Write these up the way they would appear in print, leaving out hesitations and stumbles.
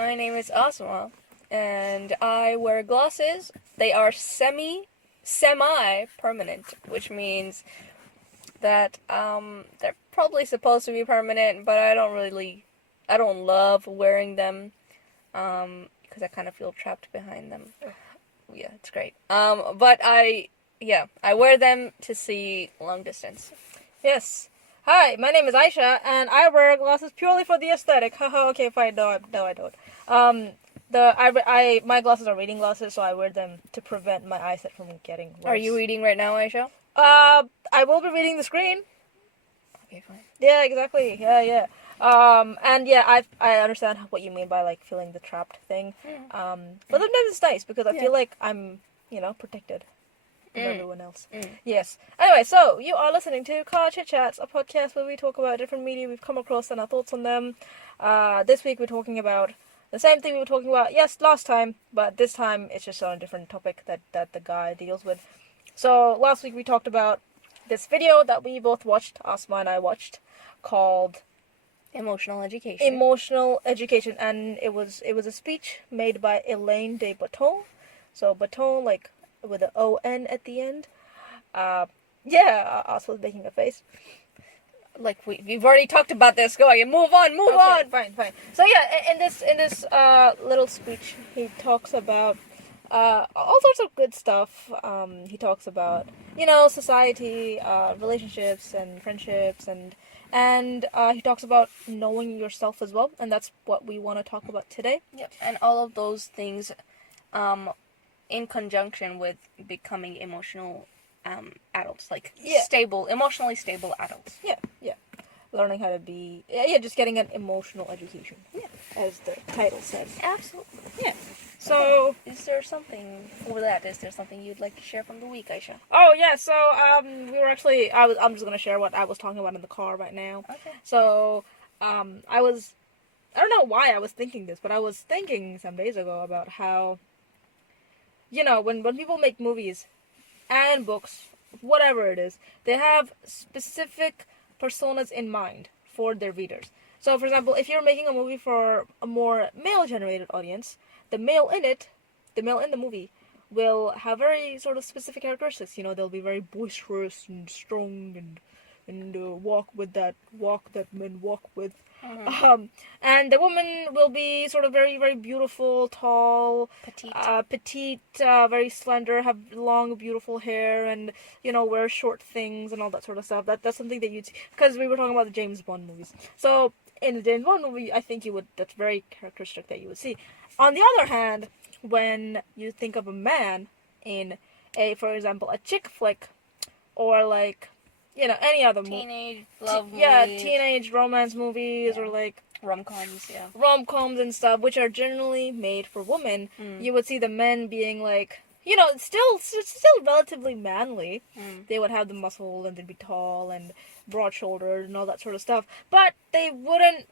My name is Aasima, and I wear glasses. They are semi-permanent, which means that they're probably supposed to be permanent, but I don't love wearing them because I kind of feel trapped behind them. Yeah, it's great. But I wear them to see long distance. Yes. Hi, my name is Ayesha, and I wear glasses purely for the aesthetic. Haha. Okay, fine. No, I don't. My glasses are reading glasses, so I wear them to prevent my eyesight from getting worse. Are you reading right now, Aisha? I will be reading the screen. Okay, fine. Yeah, exactly. Yeah. And yeah, I understand what you mean by like feeling the trapped thing. But then it's nice because I feel like I'm, protected from everyone else. Yes. Anyway, so you are listening to Car Chit Chats, a podcast where we talk about different media we've come across and our thoughts on them. This week we're talking about the same thing we were talking about, last time, but this time it's just on a different topic that the guy deals with. So last week we talked about this video that we both watched, Asma and I watched, called Emotional education. Emotional Education, and it was a speech made by Alain de Botton. So Botton, like with an O-N at the end. Asma was making a face. Like we've already talked about this. Go on, move on. Fine. So yeah, in this little speech, he talks about all sorts of good stuff. He talks about society, relationships and friendships, and he talks about knowing yourself as well, and that's what we want to talk about today. Yep, and all of those things, in conjunction with becoming emotional adults, like emotionally stable adults. Yeah. Learning how to be, just getting an emotional education. Yeah, as the title says. Absolutely. Yeah. So, is there something for that? Is there something you'd like to share from the week, Aisha? Oh yeah. So we were actually I'm just gonna share what I was talking about in the car right now. Okay. So I don't know why I was thinking this, but I was thinking some days ago about how when people make movies and books, whatever it is, they have specific personas in mind for their readers. So, for example, if you're making a movie for a more male-generated audience, the male in the movie, will have very sort of specific characteristics. They'll be very boisterous and strong and walk that men walk with. Mm-hmm. And the woman will be sort of very, very beautiful, tall, petite, very slender, have long, beautiful hair, and wear short things and all that sort of stuff. That's something that you'd see, because we were talking about the James Bond movies. So in the James Bond movie, I think that's very characteristic that you would see. On the other hand, when you think of a man in for example, a chick flick, or like any other teenage love movies. Yeah, teenage romance movies, or like rom-coms and stuff, which are generally made for women. You would see the men being like, still relatively manly. They would have the muscle, and they'd be tall and broad-shouldered and all that sort of stuff. But they wouldn't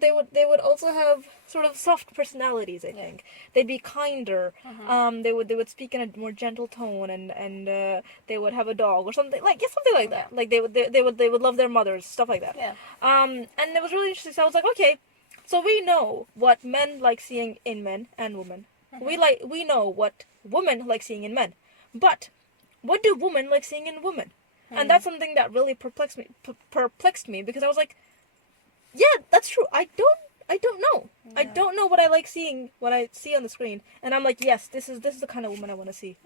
they would also have sort of soft personalities, I think. They'd be kinder. They would speak in a more gentle tone, and they would have a dog or something like that. Like they would love their mothers, stuff like that. Yeah. And it was really interesting. So I was like, okay, so we know what men like seeing in men and women. We know what women like seeing in men, but what do women like seeing in women? And that's something that really perplexed me, because I was like, yeah, that's true. I don't know. Yeah. I don't know what I like seeing, what I see on the screen, and I'm like, yes, this is the kind of woman I want to see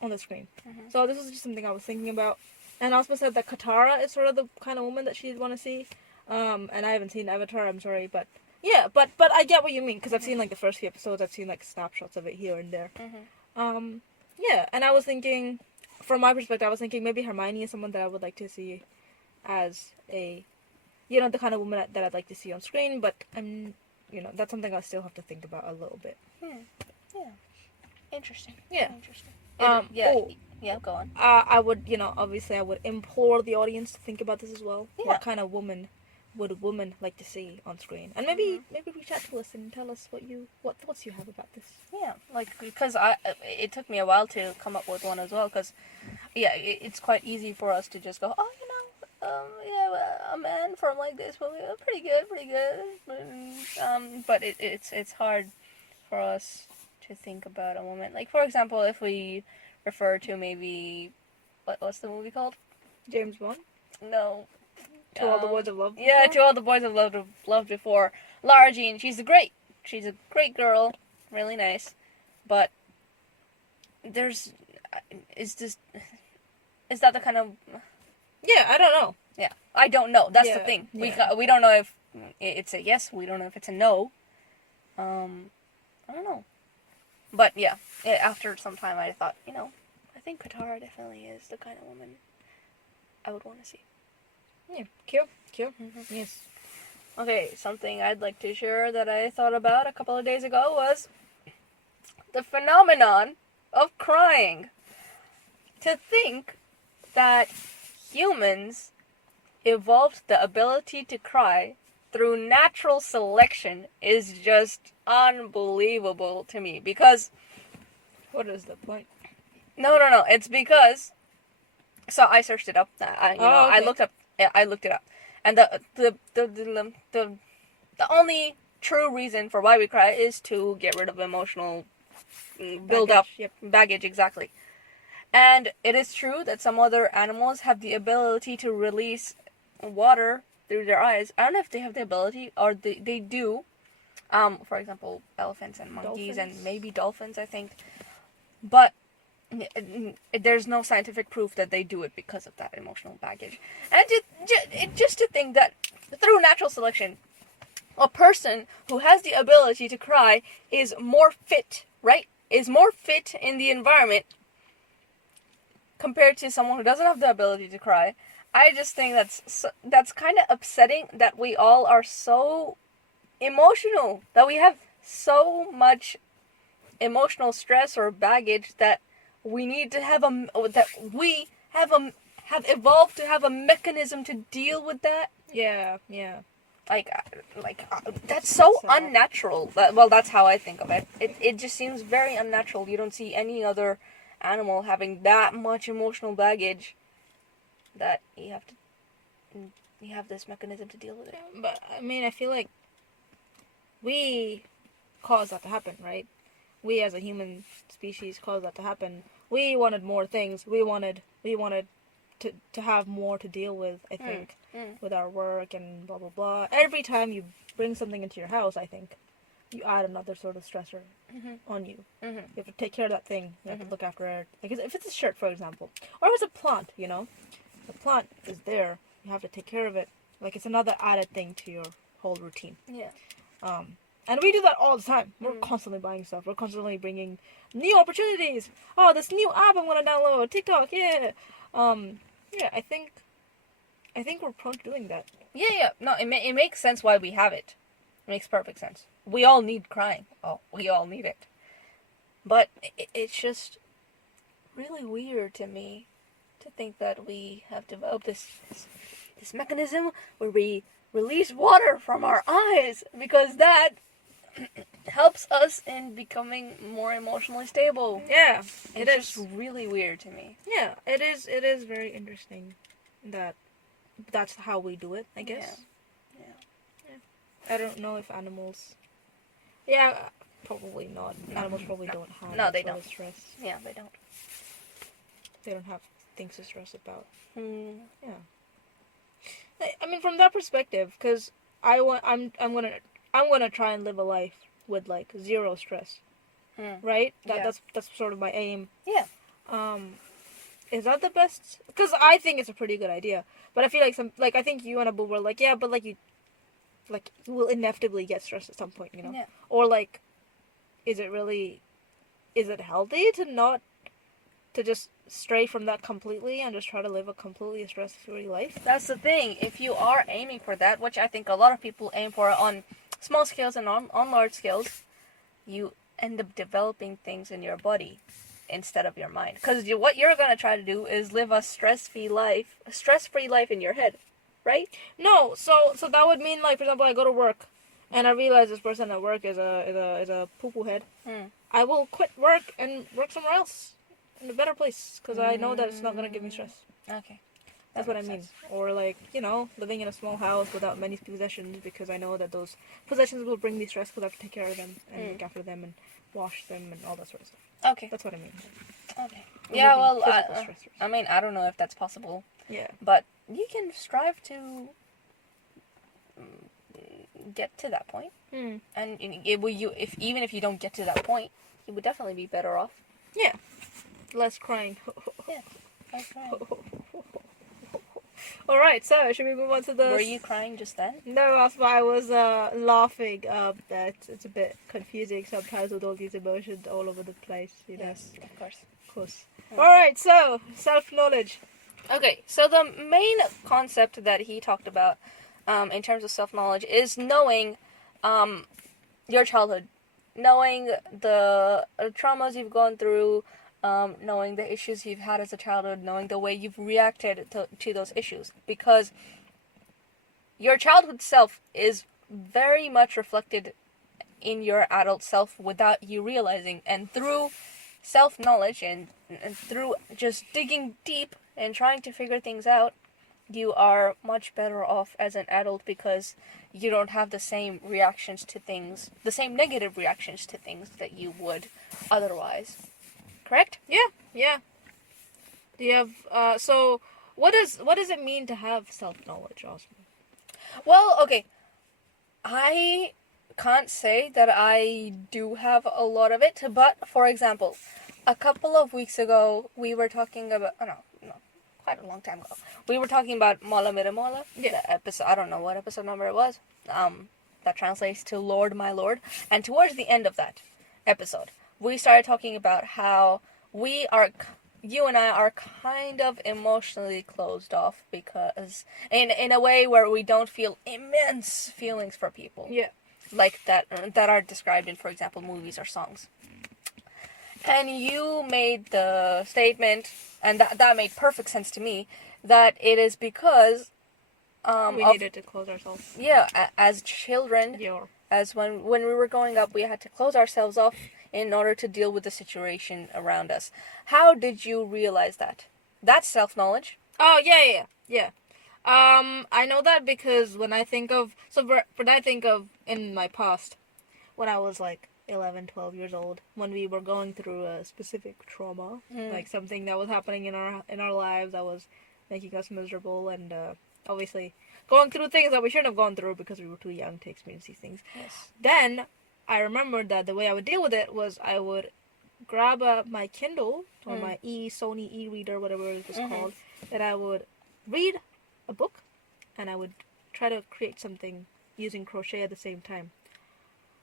on the screen. So this was just something I was thinking about. And I also said that Katara is sort of the kind of woman that she'd want to see. And I haven't seen Avatar, I'm sorry, but yeah, but I get what you mean, because I've seen like the first few episodes. I've seen like snapshots of it here and there. Yeah, and I was thinking, from my perspective, I was thinking maybe Hermione is someone that I would like to see as a, the kind of woman that I'd like to see on screen, but that's something I still have to think about a little bit. Yeah. Interesting. Yeah. Interesting. Go on. I would, obviously I would implore the audience to think about this as well. Yeah. What kind of woman would a woman like to see on screen? And maybe reach out to us and tell us what thoughts you have about this. Yeah, because it took me a while to come up with one as well, because it's quite easy for us to just go, yeah, a man from like this movie, pretty good, pretty good. But it's hard for us to think about a woman. Like, for example, if we refer to maybe what's the movie called? James Bond. No. To All the Boys I've Loved Yeah, Before? To All the Boys I've loved before. Lara Jean, she's a great girl, really nice, but there's is that the kind of Yeah, I don't know. yeah, I don't know. That's the Yeah, thing. yeah. We don't know if it's a yes. We don't know if it's a no. I don't know. But yeah, after some time, I thought, I think Katara definitely is the kind of woman I would want to see. Yeah, cute. Mm-hmm. Yes. Okay, something I'd like to share that I thought about a couple of days ago was the phenomenon of crying. To think that humans evolved the ability to cry through natural selection is just unbelievable to me. Because What is the point? no, it's because so I searched it up. Okay. I looked up. Yeah, I looked it up, and the only true reason for why we cry is to get rid of emotional build up Yep. baggage, exactly. And it is true that some other animals have the ability to release water through their eyes. I don't know if they have the ability or they do. For example, elephants and monkeys Dolphins. and maybe dolphins, I think. But there's no scientific proof that they do it because of that emotional baggage. And just to think that through natural selection, a person who has the ability to cry is more fit, right? Is more fit in the environment compared to someone who doesn't have the ability to cry. I just think that's kind of upsetting that we all are so emotional, that we have so much emotional stress or baggage that we need to have have evolved to have a mechanism to deal with that. Yeah. Like that's so unnatural. That's how I think of it. It just seems very unnatural. You don't see any other animal having that much emotional baggage that you have this mechanism to deal with it. But I mean, I feel like we caused that to happen, right? We as a human species caused that to happen. We wanted more things. We wanted to have more to deal with, I think, with our work and blah blah blah. Every time you bring something into your house, I think you add another sort of stressor on you. Mm-hmm. You have to take care of that thing. You have to look after it. Like if it's a shirt, for example, or if it's a plant, the plant is there. You have to take care of it. Like it's another added thing to your whole routine. Yeah. And we do that all the time. We're constantly buying stuff. We're constantly bringing new opportunities. Oh, this new app I'm gonna download. TikTok, yeah. Yeah, I think we're prone to doing that. Yeah. No, it makes sense why we have it. It makes perfect sense. We all need crying. Oh, we all need it. But it's just really weird to me to think that we have developed this mechanism where we release water from our eyes because that helps us in becoming more emotionally stable. Yeah, It's just really weird to me. Yeah, it is. It is very interesting that that's how we do it, I guess. Yeah. I don't know if animals. Yeah, probably not. Animals probably don't have. No, they that sort don't. of stress. Yeah, they don't. They don't have things to stress about. Yeah. I mean, from that perspective, because I'm gonna try and live a life with like zero stress, right? That's sort of my aim. Yeah. Is that the best? Because I think it's a pretty good idea, but I feel like I think you and Abu were like, yeah, but you will inevitably get stressed at some point, Yeah. Or like, is it healthy to just stray from that completely and just try to live a completely stress-free life? That's the thing. If you are aiming for that, which I think a lot of people aim for on small scales and on large scales, you end up developing things in your body instead of your mind. Because what you're going to try to do is live a stress-free life in your head, right? No, so that would mean, like, for example, I go to work and I realize this person at work is a poo-poo head. I will quit work and work somewhere else in a better place because I know that it's not going to give me stress. Okay. That's what I mean. Or like, living in a small house without many possessions, because I know that those possessions will bring me stress because I have to take care of them and look after them and wash them and all that sort of stuff. Okay. That's what I mean. Okay. Yeah, well, physical stressors. I mean, I don't know if that's possible. Yeah. But you can strive to get to that point. Mm. And even if you don't get to that point, you would definitely be better off. Yeah. Less crying. Yeah. Less crying. Alright, so should we move on to the... Were you crying just then? No, I was laughing. That it's a bit confusing sometimes with all these emotions all over the place, Yes, of course. Of course. Yeah. Alright, so, self-knowledge. Okay, so the main concept that he talked about in terms of self-knowledge is knowing your childhood. Knowing the traumas you've gone through, knowing the issues you've had as a childhood, knowing the way you've reacted to those issues. Because your childhood self is very much reflected in your adult self without you realizing. And through self-knowledge and through just digging deep and trying to figure things out, you are much better off as an adult because you don't have the same reactions to things, the same negative reactions to things that you would otherwise. Correct? Yeah. Do you have, so, what does it mean to have self-knowledge, Aasima? Well, okay. I can't say that I do have a lot of it, but, for example, a couple of weeks ago, we were talking about, quite a long time ago, we were talking about Mola Mira Mola. Yeah. The episode, I don't know what episode number it was. That translates to Lord, my Lord. And towards the end of that episode, we started talking about how you and I are kind of emotionally closed off because, in a way where we don't feel immense feelings for people. Yeah. Like that are described in, for example, movies or songs. And you made the statement, and that made perfect sense to me, that it is because we needed to close ourselves. Yeah, as children, Yeah. as when we were growing up, we had to close ourselves off in order to deal with the situation around us. How did you realize that? That's self-knowledge. Oh, yeah. I know that because when I think of in my past, when I was like 11, 12 years old, when we were going through a specific trauma, like something that was happening in our lives that was making us miserable, and obviously going through things that we shouldn't have gone through because we were too young to experience these things. Yes. Then I remembered that the way I would deal with it was I would grab my Kindle or my Sony e-reader, whatever it was called, that I would read a book and I would try to create something using crochet at the same time.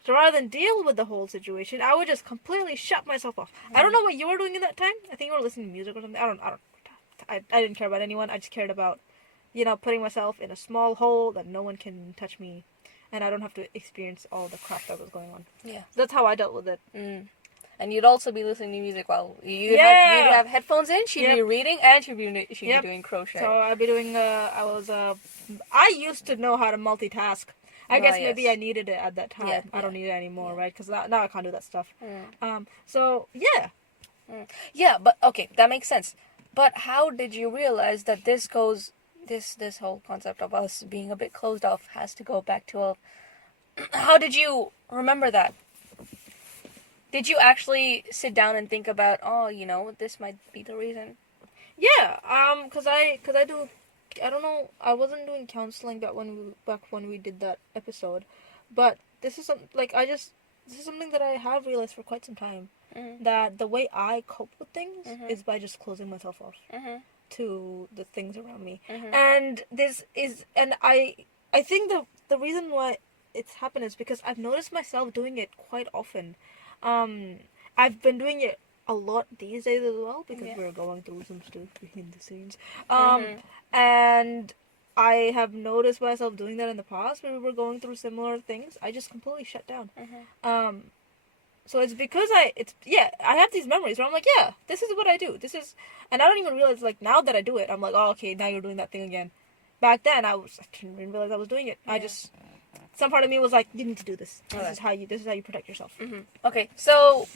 So rather than deal with the whole situation, I would just completely shut myself off. I don't know what you were doing in that time. I think you were listening to music or something. I didn't care about anyone. I just cared about, putting myself in a small hole that no one can touch me, and I don't have to experience all the crap that was going on. Yeah. So that's how I dealt with it. And you'd also be listening to music while you'd have headphones in. She'd be reading and she'd be doing crochet. So I'd be doing. I used to know how to multitask. I guess maybe I needed it at that time. Yeah, I don't need it anymore, right? Because now I can't do that stuff. So yeah. Yeah, but okay, that makes sense. But how did you realize that this whole concept of us being a bit closed off has to go back to how did you remember that? Did you actually sit down and think about, this might be the reason? Yeah, cause I do, I don't know, I wasn't doing counseling back when we did that episode, but this is something that I have realized for quite some time, that the way I cope with things is by just closing myself off to the things around me, and I think the reason why it's happened is because I've noticed myself doing it quite often. I've been doing it a lot these days as well because we're going through some stuff behind the scenes. And I have noticed myself doing that in the past when we were going through similar things. I just completely shut down. So it's because I have these memories where I'm like, yeah, this is what I do. And I don't even realize, like, now that I do it, I'm like, oh, okay, now you're doing that thing again. Back then, I didn't even realize I was doing it. Yeah. Some part of me was like, you need to do this. This is how you protect yourself. Okay, so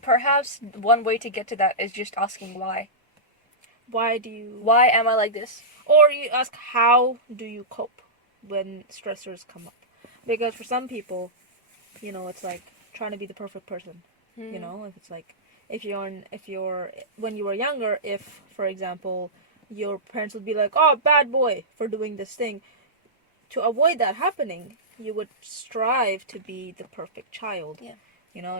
perhaps one way to get to that is just asking why. Why do you... Why am I like this? Or you ask, how do you cope when stressors come up? Because for some people, it's like trying to be the perfect person. If it's like, if you're when you were younger, if, for example, your parents would be like, oh, bad boy for doing this thing, to avoid that happening, you would strive to be the perfect child. Yeah.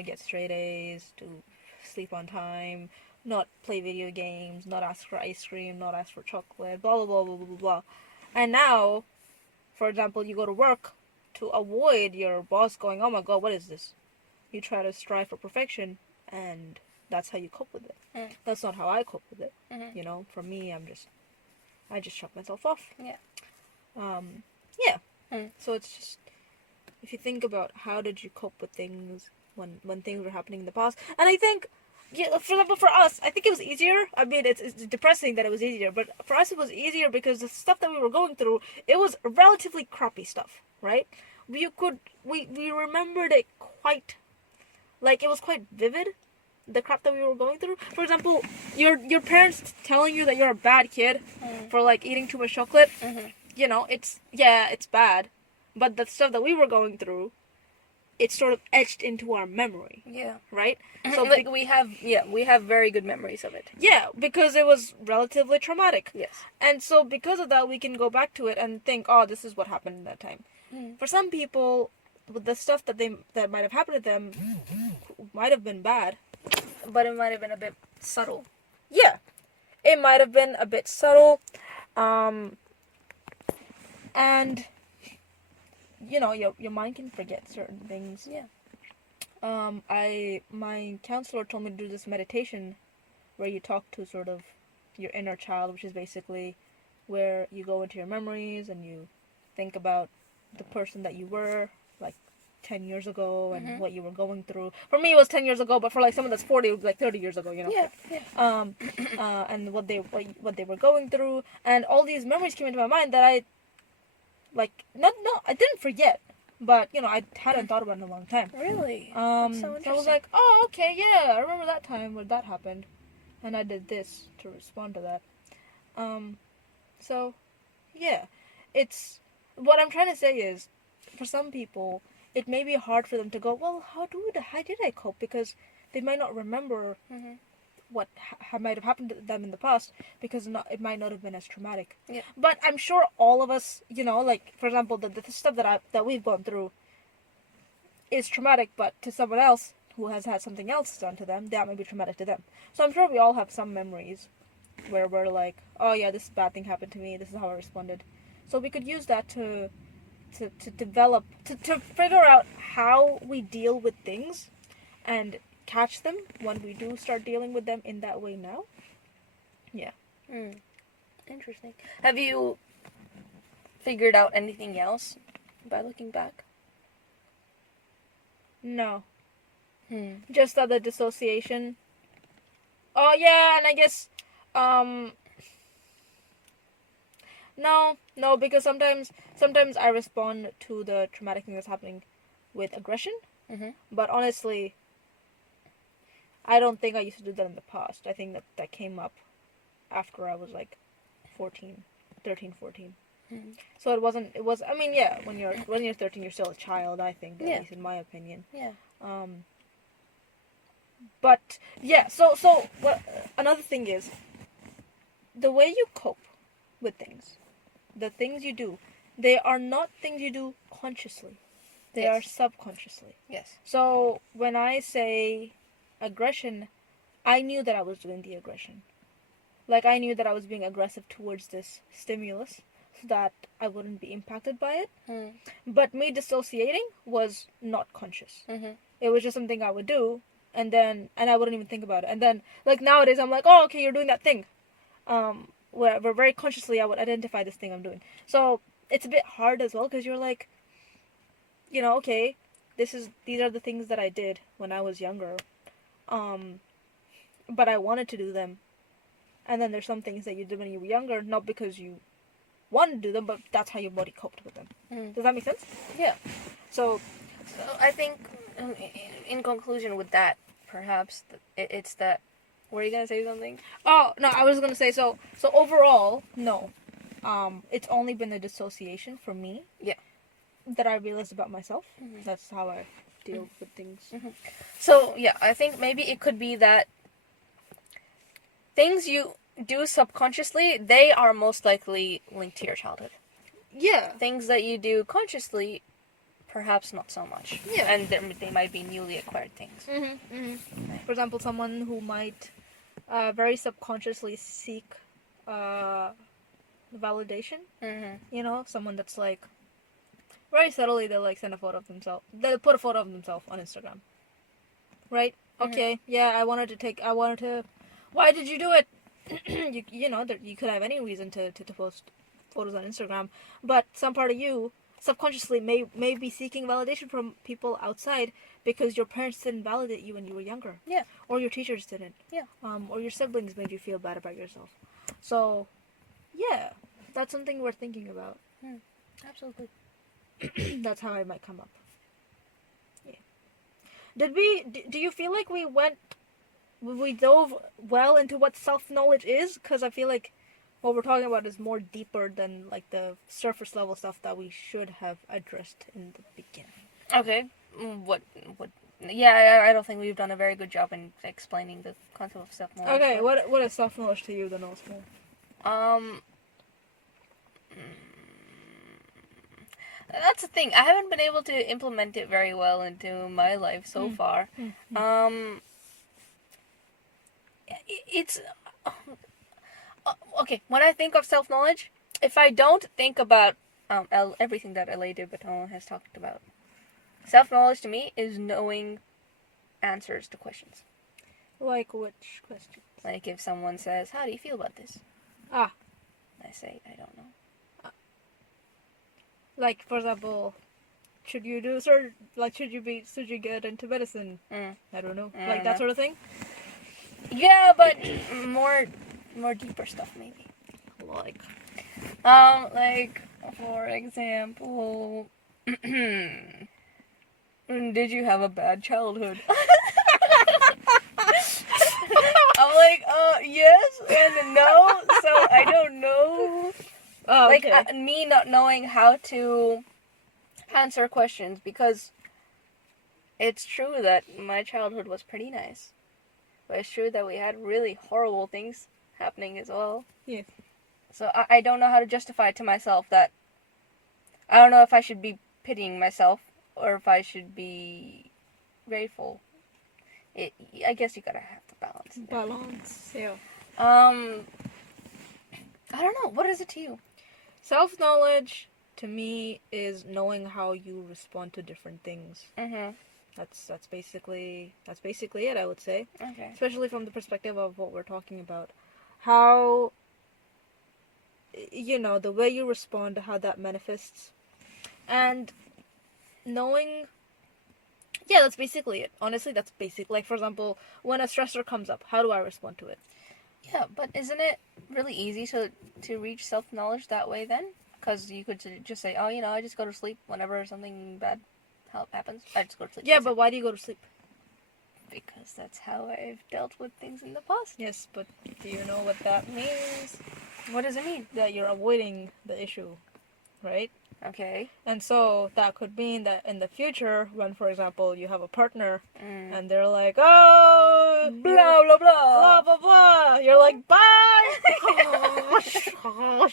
Get straight A's, to sleep on time, not play video games, not ask for ice cream, not ask for chocolate, blah, blah, blah, blah, blah, blah. And now, for example, you go to work to avoid your boss going, oh my god, what is this? You try to strive for perfection, and that's how you cope with it. That's not how I cope with it. For me, I just shut myself off. Yeah. So it's just, if you think about how did you cope with things when things were happening in the past, and I think, for example, for us, I think it was easier. I mean, it's depressing that it was easier, but for us it was easier because the stuff that we were going through, it was relatively crappy stuff, right? We remembered it quite, like, it was quite vivid, the crap that we were going through. For example, your parents telling you that you're a bad kid for, like, eating too much chocolate. It's bad, but the stuff that we were going through, it's sort of etched into our memory. Yeah. Right? So like we have very good memories of it. Yeah, because it was relatively traumatic. Yes. And so because of that, we can go back to it and think, oh, this is what happened in that time. For some people, the stuff that might have happened to them might have been bad, but it might have been a bit subtle. Yeah, it might have been a bit subtle, and your mind can forget certain things. Yeah. My counselor told me to do this meditation where you talk to sort of your inner child, which is basically where you go into your memories and you think about the person that you were, like, 10 years ago and what you were going through. For me, it was 10 years ago, but for, like, someone that's 40, it would be like 30 years ago, Yeah. And what they were going through, and all these memories came into my mind that I, like, I didn't forget, but, I hadn't thought about it in a long time. Really? That's so I was like, oh, okay, yeah, I remember that time where that happened, and I did this to respond to that. So, yeah, it's, what I'm trying to say is, for some people, it may be hard for them to go, well, how did I cope? Because they might not remember what might have happened to them in the past, because it might not have been as traumatic. Yeah. But I'm sure all of us, like, for example, the stuff that we've gone through is traumatic, but to someone else who has had something else done to them, that may be traumatic to them. So I'm sure we all have some memories where we're like, oh yeah, this bad thing happened to me, this is how I responded. So we could use that to develop, to figure out how we deal with things and catch them when we do start dealing with them in that way now. Yeah. Interesting. Have you figured out anything else by looking back? No. Just the dissociation. Oh yeah, and I guess no, because sometimes I respond to the traumatic thing that's happening with aggression. But honestly, I don't think I used to do that in the past. I think that came up after I was like 13, 14. So it was, I mean, yeah, when you're 13, you're still a child, I think, at least in my opinion. Yeah. But yeah, so another thing is, the way you cope with things, the things you do, they are not things you do consciously. They are subconsciously. Yes. So when I say aggression, I knew that I was doing the aggression. Like, I knew that I was being aggressive towards this stimulus so that I wouldn't be impacted by it. But me dissociating was not conscious. It was just something I would do, and I wouldn't even think about it. And then, like, nowadays, I'm like, oh, okay, you're doing that thing. Where very consciously I would identify this thing I'm doing. So it's a bit hard as well, because you're like, okay, these are the things that I did when I was younger. But I wanted to do them. And then there's some things that you did when you were younger, not because you wanted to do them, but that's how your body coped with them. Does that make sense? Yeah. So I think, in conclusion with that, perhaps, it's that Were you gonna say something? Oh no, I was gonna say so. So overall, no. It's only been a dissociation for me. Yeah. That I realized about myself. Mm-hmm. That's how I deal with things. Mm-hmm. So yeah, I think maybe it could be that things you do subconsciously, they are most likely linked to your childhood. Yeah. Things that you do consciously, perhaps not so much. Yeah. And they might be newly acquired things. Mm-hmm, mm-hmm. For example, someone who might very subconsciously seek validation. Mm-hmm. You know, someone that's like very subtly they like send a photo of themselves. They put a photo of themselves on Instagram. Right? Mm-hmm. Okay. Yeah, I wanted to. Why did you do it? you know, you could have any reason to post photos on Instagram, but some part of you subconsciously may be seeking validation from people outside because your parents didn't validate you when you were younger. Yeah. Or your teachers didn't. Yeah. Or your siblings made you feel bad about yourself. So, yeah, that's something we're thinking about. Absolutely. That's how it might come up. Yeah. Do you feel like we dove well into what self-knowledge is? Because I feel like what we're talking about is more deeper than like the surface level stuff that we should have addressed in the beginning. Okay. What? Yeah, I don't think we've done a very good job in explaining the concept of self-knowledge. Okay, what is self-knowledge to you, then, Osmo? That's the thing. I haven't been able to implement it very well into my life so far. It's okay. When I think of self-knowledge, if I don't think about everything that Alain de Botton has talked about, self-knowledge to me is knowing answers to questions. Like which questions? Like if someone says, "How do you feel about this?" Ah. I say, "I don't know." Like, for example, should you get into medicine? I don't know. Like that sort of thing? Yeah, but more deeper stuff maybe. Like For example, did you have a bad childhood? I'm like, yes and no, so I don't know. Oh, okay. Like, me not knowing how to answer questions, because it's true that my childhood was pretty nice. But it's true that we had really horrible things happening as well. Yeah. So I don't know how to justify to myself that. I don't know if I should be pitying myself or if I should be grateful. I guess you gotta have the balance. Balance. Yeah. I don't know. What is it to you? Self-knowledge to me is knowing how you respond to different things. Mhm. That's basically it, I would say. Okay. Especially from the perspective of what we're talking about. How, you know, the way you respond, how that manifests. And knowing, yeah, that's basically it. Honestly, that's basic. Like, for example, when a stressor comes up, how do I respond to it? Yeah, but isn't it really easy to reach self-knowledge that way then? Because you could just say, oh, I just go to sleep whenever something bad happens. I just go to sleep. Yeah, but why do you go to sleep? Because that's how I've dealt with things in the past. Yes, but do you know what that means? What does it mean? That you're avoiding the issue, right? Okay. And so that could mean that in the future, when, for example, you have a partner and they're like, oh, blah, blah, blah. Blah, blah, blah. You're like, bye. First of all,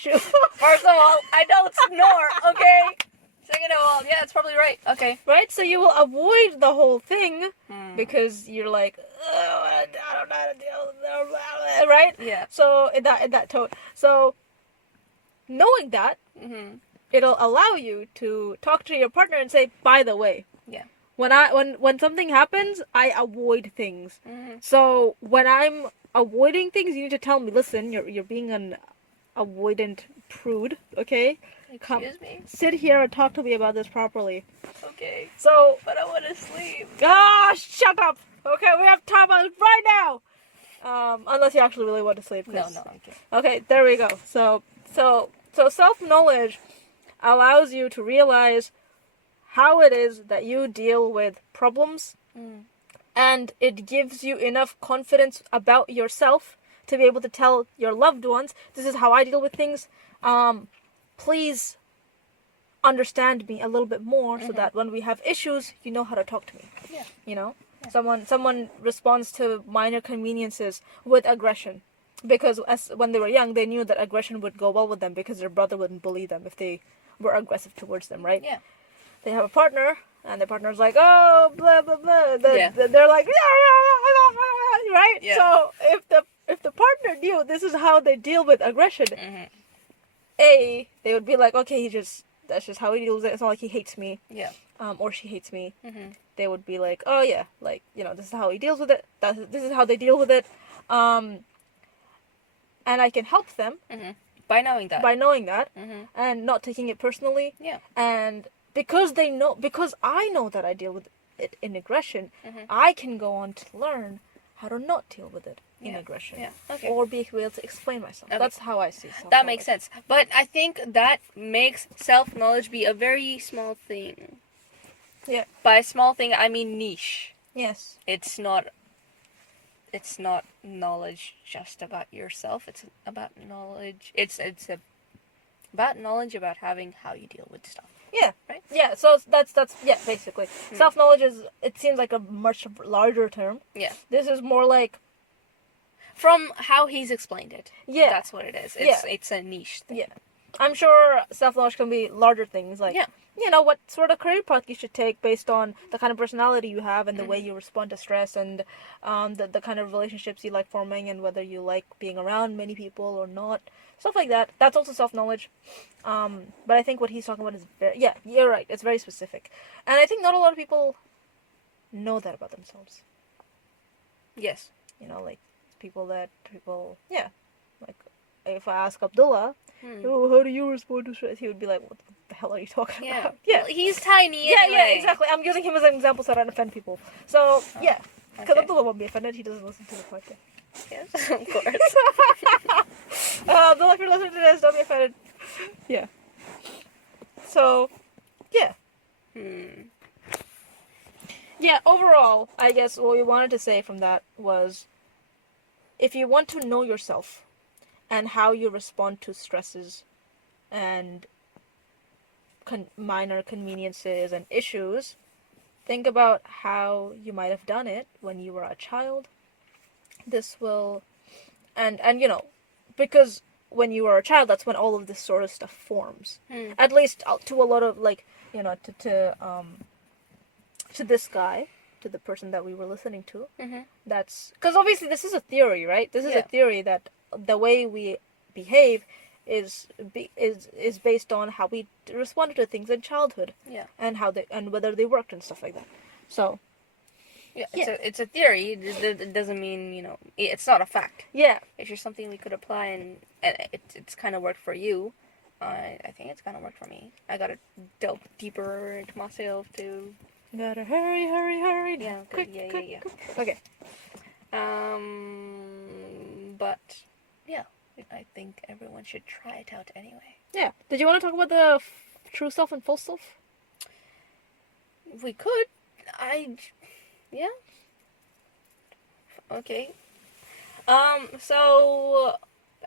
I don't snore, okay? Second of all, yeah, it's probably right. Okay. Right? So you will avoid the whole thing because you're like, oh, I don't know how to deal with it, right? Yeah. So in that tone. So knowing that, it'll allow you to talk to your partner and say, by the way, yeah, when something happens, I avoid things. So when I'm avoiding things, you need to tell me, listen, you're being an avoidant prude, okay? Excuse me? Sit here and talk to me about this properly. Okay. So, but I want to sleep. Ah, shut up! Okay, we have time right now! Unless you actually really want to sleep. No, okay. Okay, there we go. So self-knowledge allows you to realize how it is that you deal with problems and it gives you enough confidence about yourself to be able to tell your loved ones, this is how I deal with things. Please understand me a little bit more so that when we have issues, you know how to talk to me. Yeah. You know? Someone responds to minor conveniences with aggression. Because when they were young, they knew that aggression would go well with them because their brother wouldn't bully them if they were aggressive towards them, right? Yeah. They have a partner, and the partner's like, oh, blah, blah, blah. They're like, right? Yeah. So if the partner knew this is how they deal with aggression, they would be like, okay, that's just how he deals with it. It's not like he hates me. Yeah. Or she hates me. They would be like, oh yeah, like, this is how he deals with it. This is how they deal with it. And I can help them by knowing that. And not taking it personally. Yeah. And because I know that I deal with it in aggression, I can go on to learn how to not deal with it in aggression. Yeah. Okay. Or be able to explain myself. Okay. That's how I see self-knowledge. That makes sense. But I think that makes self-knowledge be a very small thing. Yeah. By small thing, I mean niche. Yes. It's not knowledge just about yourself. It's about knowledge. It's about knowledge about having how you deal with stuff. Yeah. Right? Yeah, so that's basically. Self-knowledge it seems like a much larger term. Yeah. This is more like, from how he's explained it. Yeah. That's what it is. It's a niche thing. yeah. I'm sure self-knowledge can be larger things, like, Yeah. What sort of career path you should take based on the kind of personality you have and the way you respond to stress and the kind of relationships you like forming and whether you like being around many people or not. Stuff like that. That's also self-knowledge. But I think what he's talking about is you're right. It's very specific. And I think not a lot of people know that about themselves. Yes. Like like if I ask Abdullah, oh, how do you respond to stress? He would be like, what the hell are you talking about? Yeah. Well, he's tiny Yeah, anyway. exactly. I'm using him as an example so I don't offend people. So, yeah. Because Okay. Abdullah won't be offended. He doesn't listen to the podcast. Yes, of course. Abdullah, if you're listening to this, don't be offended. Yeah. So, yeah. Yeah, overall, I guess what we wanted to say from that was, if you want to know yourself and how you respond to stresses and minor conveniences and issues, think about how you might have done it when you were a child. This will, and because when you were a child, that's when all of this sort of stuff forms. At least to a lot of, like, to this guy, to the person that we were listening to. That's because obviously this is a theory, right? This is a theory that the way we behave is based on how we responded to things in childhood. Yeah. And and whether they worked and stuff like that. So. Yeah, it's a theory. It doesn't mean, it's not a fact. Yeah. It's just something we could apply, and it's kind of worked for you. I think it's kind of worked for me. I gotta delve deeper into myself to. Gotta hurry. Yeah. Quick. Okay. But yeah, I think everyone should try it out anyway. Yeah. Did you want to talk about the true self and false self? We could. Yeah. Okay. So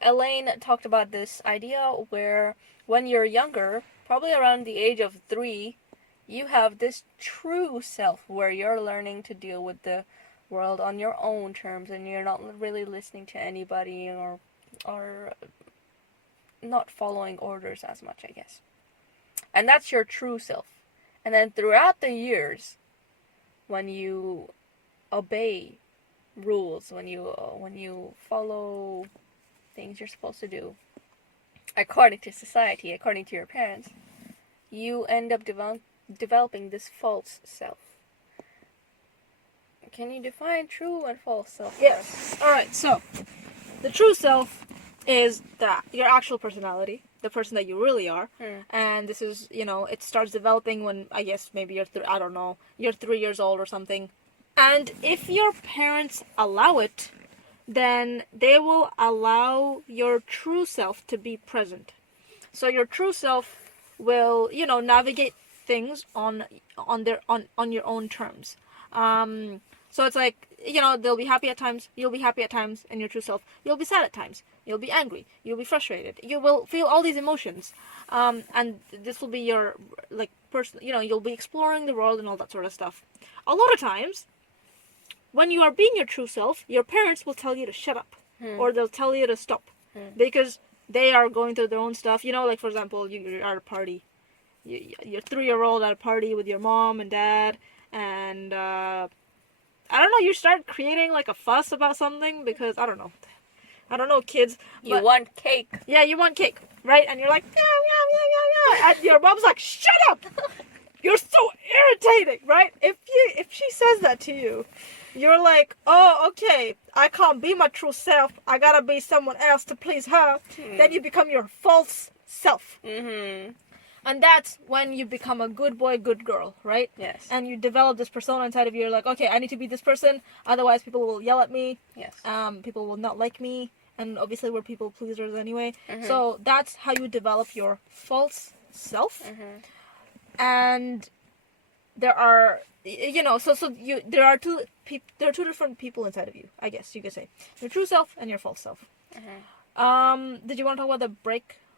Elaine talked about this idea where when you're younger, probably around the age of 3, you have this true self where you're learning to deal with the world on your own terms and you're not really listening to anybody or not following orders as much, I guess. And that's your true self. And then throughout the years, when you obey rules, when you follow things you're supposed to do, according to society, according to your parents, you end up developing this false self. Can you define true and false self? Yes. Alright, so the true self is your actual personality, the person that you really are. And this is, it starts developing when, I guess, maybe you're 3 years old or something. And if your parents allow it, then they will allow your true self to be present. So your true self will, navigate things on your own terms. So it's like, they'll be happy at times, you'll be happy at times in your true self. You'll be sad at times. You'll be angry. You'll be frustrated. You will feel all these emotions. And this will be your, like, you'll be exploring the world and all that sort of stuff. A lot of times, when you are being your true self, your parents will tell you to shut up. Or they'll tell you to stop. Because they are going through their own stuff. Like, for example, you're at a party. You're 3-year-old at a party with your mom and dad, and I don't know, you start creating like a fuss about something because I don't know, kids. You want cake. Yeah, you want cake, right? And you're like, yeah, and your mom's like, shut up! You're so irritating, right? If she says that to you, you're like, oh, okay, I can't be my true self. I gotta be someone else to please her. Then you become your false self. And that's when you become a good boy, good girl, right? Yes. And you develop this persona inside of you. You're like, okay, I need to be this person. Otherwise, people will yell at me. Yes. People will not like me. And obviously, we're people pleasers anyway. So that's how you develop your false self. And there are, there are two different people inside of you, I guess you could say. Your true self and your false self. Did you want to talk about the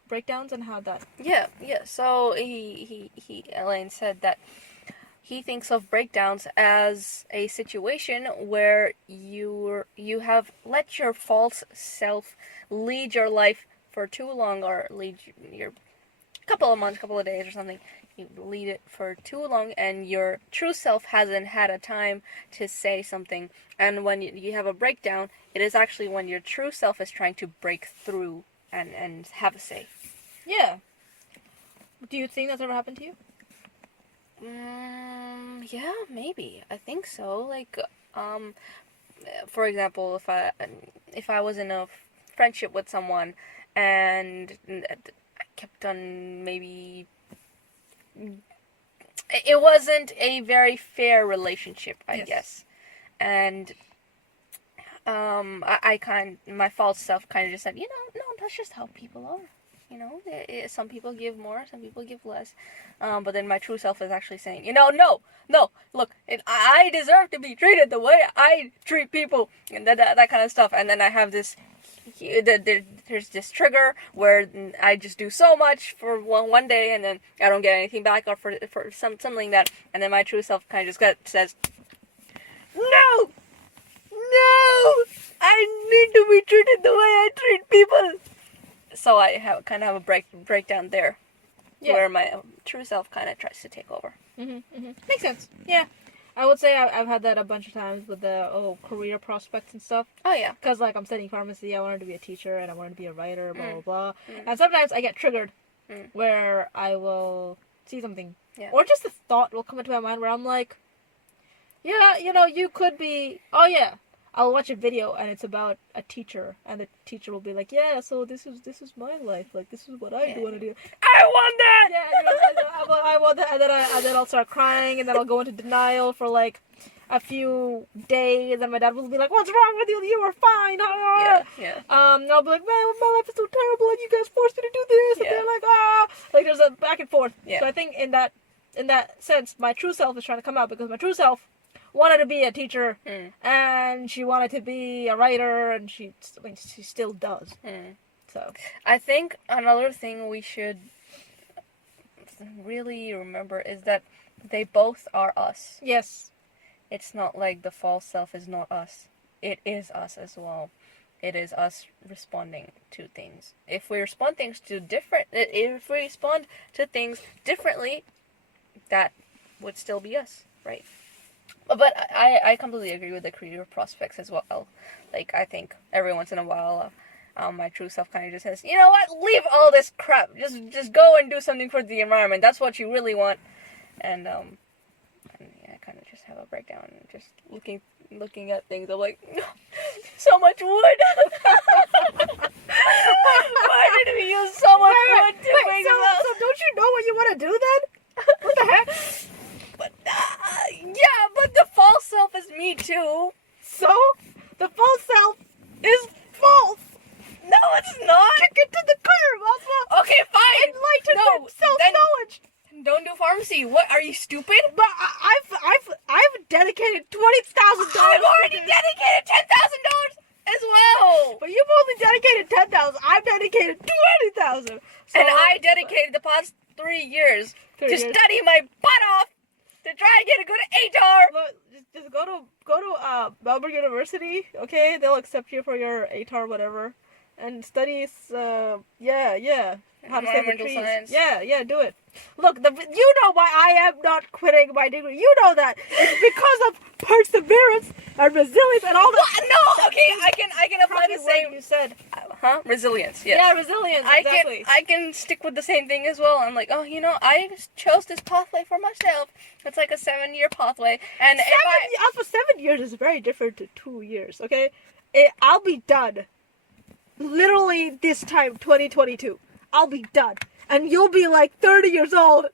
breakdowns and how that? Yeah. So Elaine said that he thinks of breakdowns as a situation where you have let your false self lead your life for too long, or lead your couple of months, couple of days or something. You lead it for too long, and your true self hasn't had a time to say something. And when you have a breakdown, it is actually when your true self is trying to break through and have a say. Yeah. Do you think that's ever happened to you? Yeah, maybe. I think so. Like, for example, if I was in a friendship with someone and I kept on maybe, it wasn't a very fair relationship, I guess, and my false self kind of just said, no, that's just how people are. Some people give more, some people give less. But then my true self is actually saying, no, look, I deserve to be treated the way I treat people, and that kind of stuff. And then I have this, there's this trigger where I just do so much for one day, and then I don't get anything back, or for something like that. And then my true self kind of just says, no, I need to be treated the way I treat people. So I kind of have a breakdown there, where my true self kind of tries to take over. Makes sense. Yeah, I would say I've had that a bunch of times with the career prospects and stuff. Oh yeah, because like I'm studying pharmacy, I wanted to be a teacher and I wanted to be a writer, blah blah blah. And sometimes I get triggered, where I will see something, or just a thought will come into my mind where I'm like, yeah, you could be. Oh yeah. I'll watch a video and it's about a teacher, and the teacher will be like, yeah, so this is my life, like this is what I want to do. I want that. Yeah, I want that, and then I'll start crying, and then I'll go into denial for like a few days, and then my dad will be like, what's wrong with you? You were fine. Yeah. And I'll be like, man, my life is so terrible, and you guys forced me to do this, and they're like, there's a back and forth. Yeah. So I think in that sense, my true self is trying to come out, because my true self wanted to be a teacher, and she wanted to be a writer, and she still does. So I think another thing we should really remember is that they both are us. Yes. It's not like the false self is not us. It is us as well. It is us responding to things. If we respond to things differently, that would still be us, right? But I completely agree with the career prospects as well. Like, I think every once in a while, my true self kind of just says, you know what, leave all this crap. Just go and do something for the environment. That's what you really want. And I kind of just have a breakdown, and just looking at things. I'm like, so much wood. Why did we use so much wood to make this? So don't you know what you want to do then? What the heck? But but the false self is me too. So the false self is false. No, it's not. Kick it to the curb, Asma. Okay, fine. Enlightenment, self-knowledge. Don't do pharmacy. What, are you stupid? But I've dedicated $20,000. I've already dedicated $10,000 as well. But you've only dedicated 10,000. I've dedicated 20,000. So, And I dedicated the past 3 years to study my butt off to try and get a good ATAR. Look, just go to Melbourne University. Okay, they'll accept you for your ATAR whatever, and study. How to save the Environmental trees. science. Yeah, do it. Look, you know why I am not quitting my degree. You know that it's because of perseverance and resilience and all that. What? No, okay, I can apply the same. You said. Resilience. Yes. Yeah, resilience. Exactly. I can stick with the same thing as well. I'm like, oh, I chose this pathway for myself. It's like a 7-year pathway, and for 7 years is very different to 2 years. Okay, I'll be done. Literally this time, 2022. I'll be done, and you'll be like 30 years old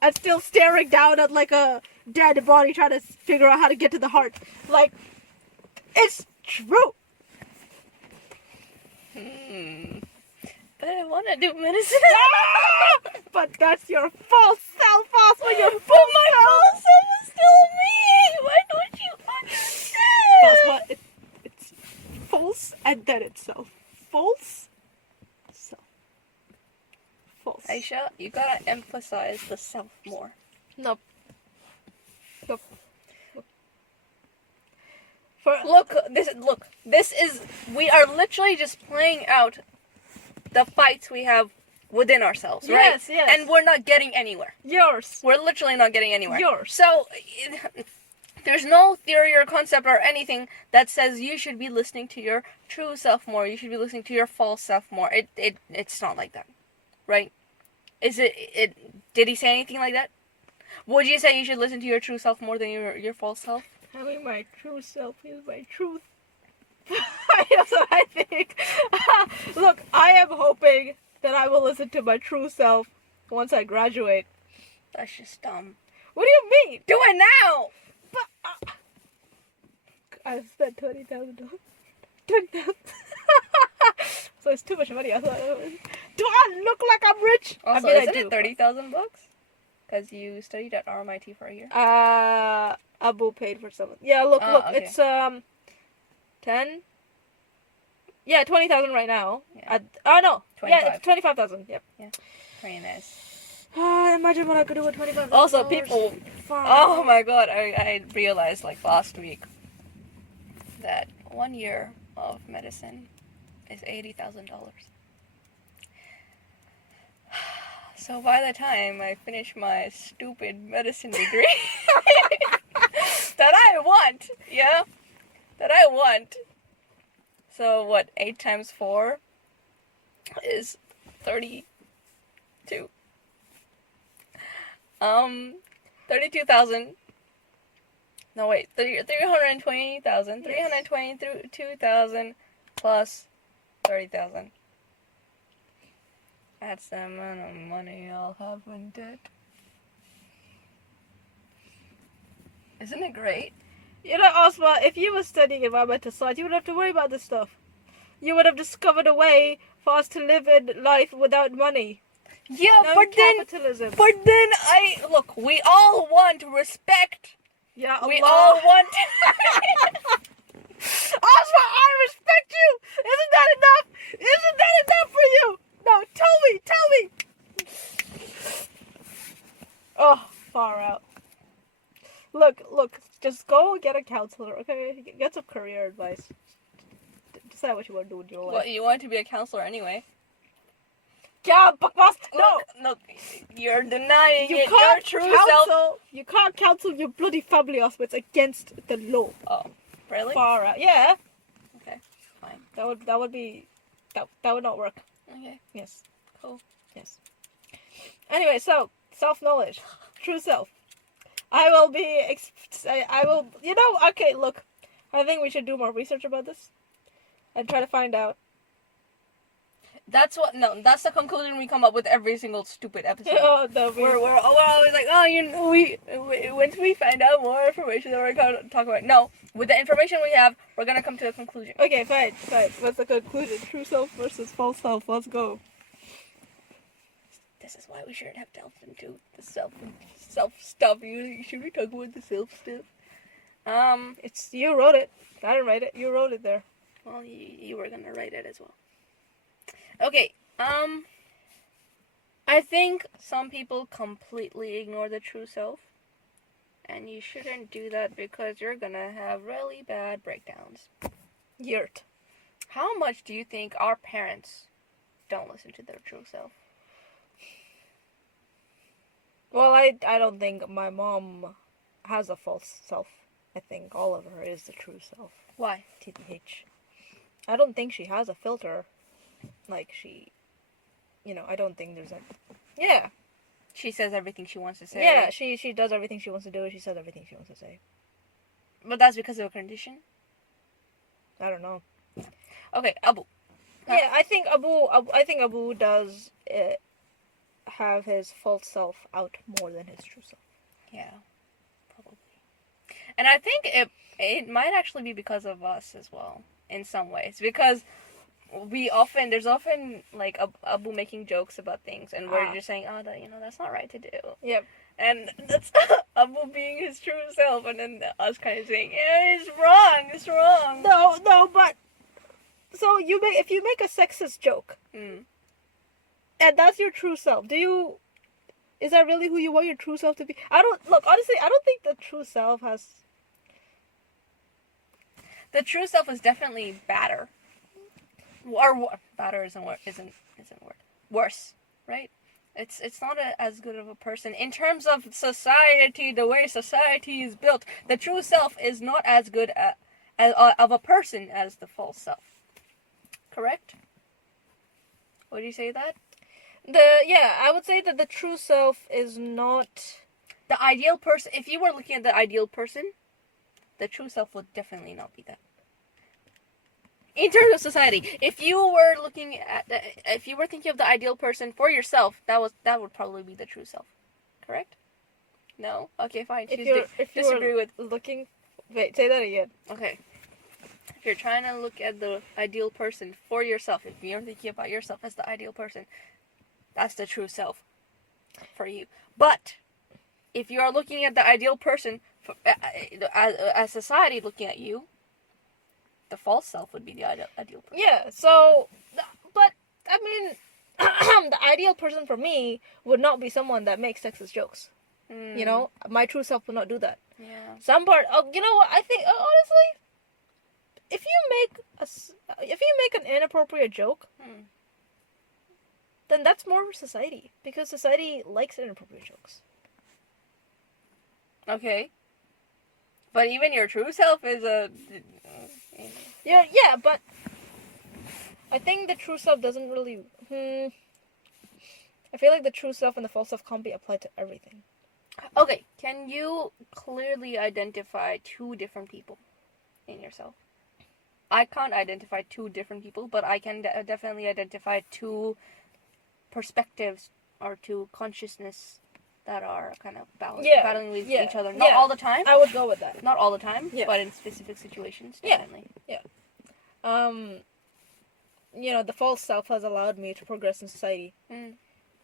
and still staring down at like a dead body, trying to figure out how to get to the heart. Like, it's true. But I want to do medicine. But that's your false self, Asma. Your But my false self is still me. Why don't you understand? Asma, it's false and then itself. False. Self. False. Aisha, you gotta emphasize the self more. Nope. We are literally just playing out the fights we have within ourselves, right? Yes. And we're not getting anywhere. Yours. We're literally not getting anywhere. Yours. So, there's no theory or concept or anything that says you should be listening to your true self more. You should be listening to your false self more. It's not like that, right? Did he say anything like that? Would you say you should listen to your true self more than your false self? Having my true self is my truth. That's what I think. Look, I am hoping that I will listen to my true self once I graduate. That's just dumb. What do you mean? Do it now! But I spent $20,000. $20,000. So it's too much money. I thought. Do I look like I'm rich? Also, I mean, isn't I do. it $30,000? Because you studied at RMIT for a year. Abu paid for some. Yeah, look, Okay. it's 10. Yeah, 20,000 right now. Yeah. No. 25. Yeah, it's 25,000. Yep. Very nice. Imagine what I could do with 25,000. Also, people. Oh my god, I realized like last week that 1 year of medicine is $80,000. So by the time I finish my stupid medicine degree that I want, so what, 8 times 4 is 32. 32,000. No wait, 320,000. 322,000 plus 30,000. That's the amount of money I'll have in debt. Isn't it great? You know, Asma, if you were studying environmental science, you wouldn't have to worry about this stuff. You would have discovered a way for us to live in life without money. Yeah, No but capitalism. then look, we all want respect. Yeah, We Allah. all want Asma, I respect you. Isn't that enough? Isn't that enough for you? No, tell me. Oh, far out. Look, just go get a counselor, okay? Get some career advice. Decide what you want to do with your life. Well, you want to be a counselor anyway. Yeah, bakwas. No. Look, you're denying You it. Your can't true counsel. self. You can't counsel your bloody family, Asma. It's against the law. Oh, really? Far out. Yeah. Okay, fine. That would not work. Okay, Yes. cool. Yes. Anyway, so self-knowledge, true self. I will. Okay. Look, I think we should do more research about this and try to find out. That's the conclusion we come up with every single stupid episode. We're We're always like, once we find out more information, then we're gonna talk about it. No, with the information we have, we're gonna come to a conclusion. okay. Fine. What's the conclusion? True self versus false self. Let's go. This is why we shouldn't have delved into the self stuff. Should we talk about the self stuff? It's you wrote it. I didn't write it. You wrote it there. Well, you were gonna write it as well. Okay, I think some people completely ignore the true self, and you shouldn't do that because you're gonna have really bad breakdowns. Yurt. How much do you think our parents don't listen to their true self? Well, I don't think my mom has a false self. I think all of her is the true self. Why? TBH. I don't think she has a filter. Like she, I don't think there's a. Yeah. She says everything she wants to say. Yeah, she does everything she wants to do. She says everything she wants to say. But that's because of a condition? I don't know. Okay, Abu. Huh? Yeah, I think Abu does have his false self out more than his true self. Yeah, probably. And I think it might actually be because of us as well, in some ways. Because there's often like Abu making jokes about things, and we're just saying, oh, that's not right to do. Yep. And that's Abu being his true self, and then us kind of saying, yeah, it's wrong. No, but so if you make a sexist joke, and that's your true self, is that really who you want your true self to be? Honestly, I don't think the true self has. The true self is definitely badder. Or badder isn't word. Worse, right? It's not as good of a person in terms of society. The way society is built, the true self is not as good of a person as the false self. Correct? Would you say that? I would say that the true self is not the ideal person. If you were looking at the ideal person, the true self would definitely not be that. In terms of society, if you were thinking of the ideal person for yourself, that would probably be the true self. Correct? No? Okay, fine. If you disagree with looking. Wait, say that again. Okay. If you're trying to look at the ideal person for yourself, if you're thinking about yourself as the ideal person, that's the true self for you. But if you are looking at the ideal person as society looking at you, the false self would be the ideal person. Yeah, so, but, I mean, the ideal person for me would not be someone that makes sexist jokes. My true self would not do that. Yeah. You know what, I think, honestly, if you make an inappropriate joke, then that's more for society, because society likes inappropriate jokes. Okay. But even your true self is a... Yeah, but I think the true self doesn't really... I feel like the true self and the false self can't be applied to everything. Okay, can you clearly identify two different people in yourself? I can't identify two different people, but I can definitely identify two perspectives or two consciousness that are kind of battling with each other. Not all the time. I would go with that. Not all the time, but in specific situations, definitely. Yeah. The false self has allowed me to progress in society.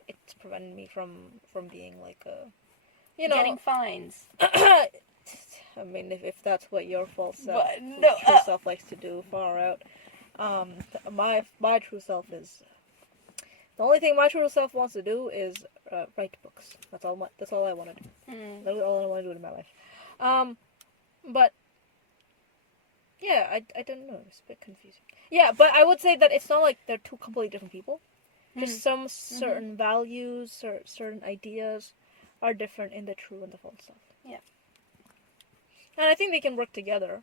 It's prevented me from being like a, getting fines. I mean, if that's what your false self, true self likes to do, far out. My true self is... The only thing my true self wants to do is write books. That's all I want to do. That's all I want to do in my life. But yeah, I don't know. It's a bit confusing. Yeah, but I would say that it's not like they're two completely different people. Just some certain values or certain ideas are different in the true and the false self. Yeah. And I think they can work together.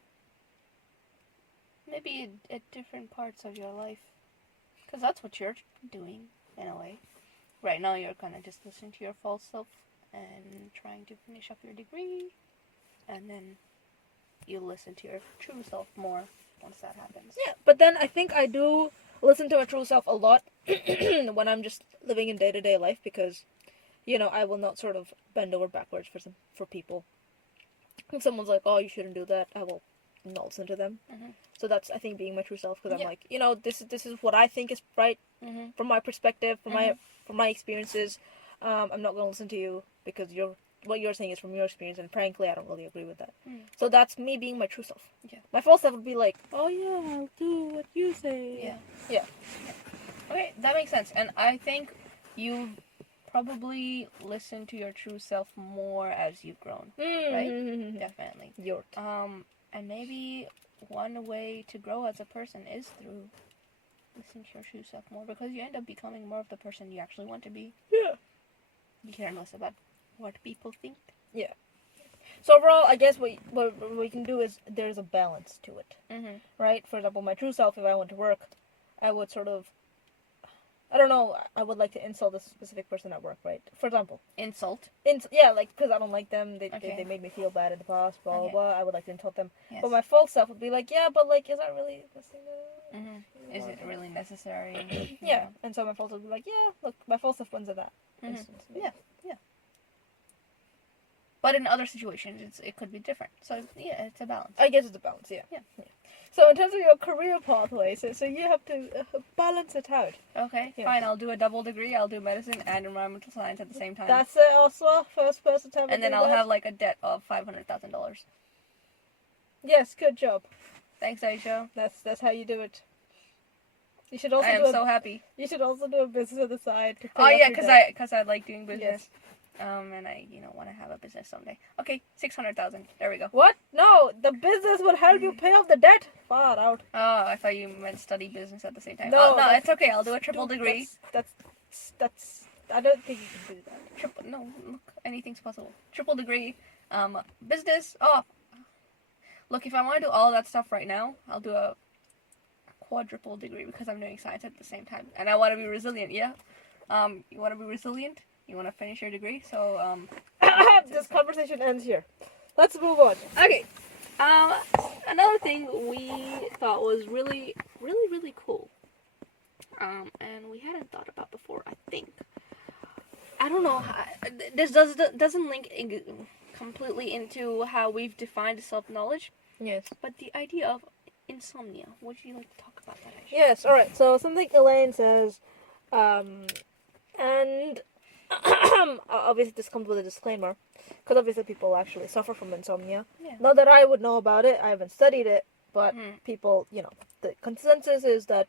Maybe at different parts of your life. Because that's what you're doing, in a way. Right now you're kind of just listening to your false self and trying to finish up your degree. And then you listen to your true self more once that happens. Yeah, but then I think I do listen to my true self a lot when I'm just living in day-to-day life, because, I will not sort of bend over backwards for people. If someone's like, oh, you shouldn't do that, I will not listen to them. So that's, I think, being my true self, because I'm like, this is what I think is right from my perspective, from my experiences. I'm not going to listen to you because you're what you're saying is from your experience, and frankly, I don't really agree with that. Mm. So that's me being my true self. Yeah. My false self would be like, oh yeah, I'll do what you say. Yeah. Yeah. Okay, that makes sense. And I think you've probably listened to your true self more as you've grown. Right? Definitely. Yort. And maybe one way to grow as a person is through listening to your true self more, because you end up becoming more of the person you actually want to be. Yeah. You care less about what people think. Yeah. So overall, I guess what we can do is there's a balance to it, Mm-hmm. right? For example, my true self, if I went to work, I would sort of, I don't know, I would like to insult a specific person at work, right? For example. Insult. Yeah, like, because I don't like them, they made me feel bad in the past, blah, blah, Okay. blah, I would like to insult them. Yes. But my false self would be like, yeah, but, like, is that really listening to Mm-hmm. Is it really necessary? Yeah. And so my false self would be like, yeah, look, my false self wins at that instance. Yeah. But in other situations, it could be different. So, yeah, it's a balance. I guess it's a balance, yeah. Yeah. So in terms of your career pathway, so you have to balance it out. Okay, Yeah. fine. I'll do a double degree. I'll do medicine and environmental science at the same time. That's it, also. First person to ever and then do I'll that. have like a debt of $500,000. Yes, good job. Thanks, Aisha. That's how you do it. You should also I am so happy. You should also do a business on the side. To pay Oh off yeah, your because I like doing business. Yes. And I want to have a business someday. Okay, 600,000. There we go. What? No, the business will help you pay off the debt. Far out. Oh, I thought you meant study business at the same time. No, No, it's okay. I'll do a triple degree. That's. I don't think you can do that. No, look, anything's possible. Triple degree, business. Oh, look, if I want to do all that stuff right now, I'll do a quadruple degree because I'm doing science at the same time, and I want to be resilient. Yeah. You want to be resilient? You want to finish your degree? So This conversation ends here. Let's move on. Okay. Another thing we thought was really, really, really cool, and we hadn't thought about before, I think. I don't know. This doesn't link completely into how we've defined self-knowledge. Yes. But the idea of insomnia. Would you like to talk about that, Aisha? Yes. All right. So something Elaine says, and obviously this comes with a disclaimer, because obviously people actually suffer from insomnia. Yeah. Not that I would know about it. I haven't studied it, but people, the consensus is that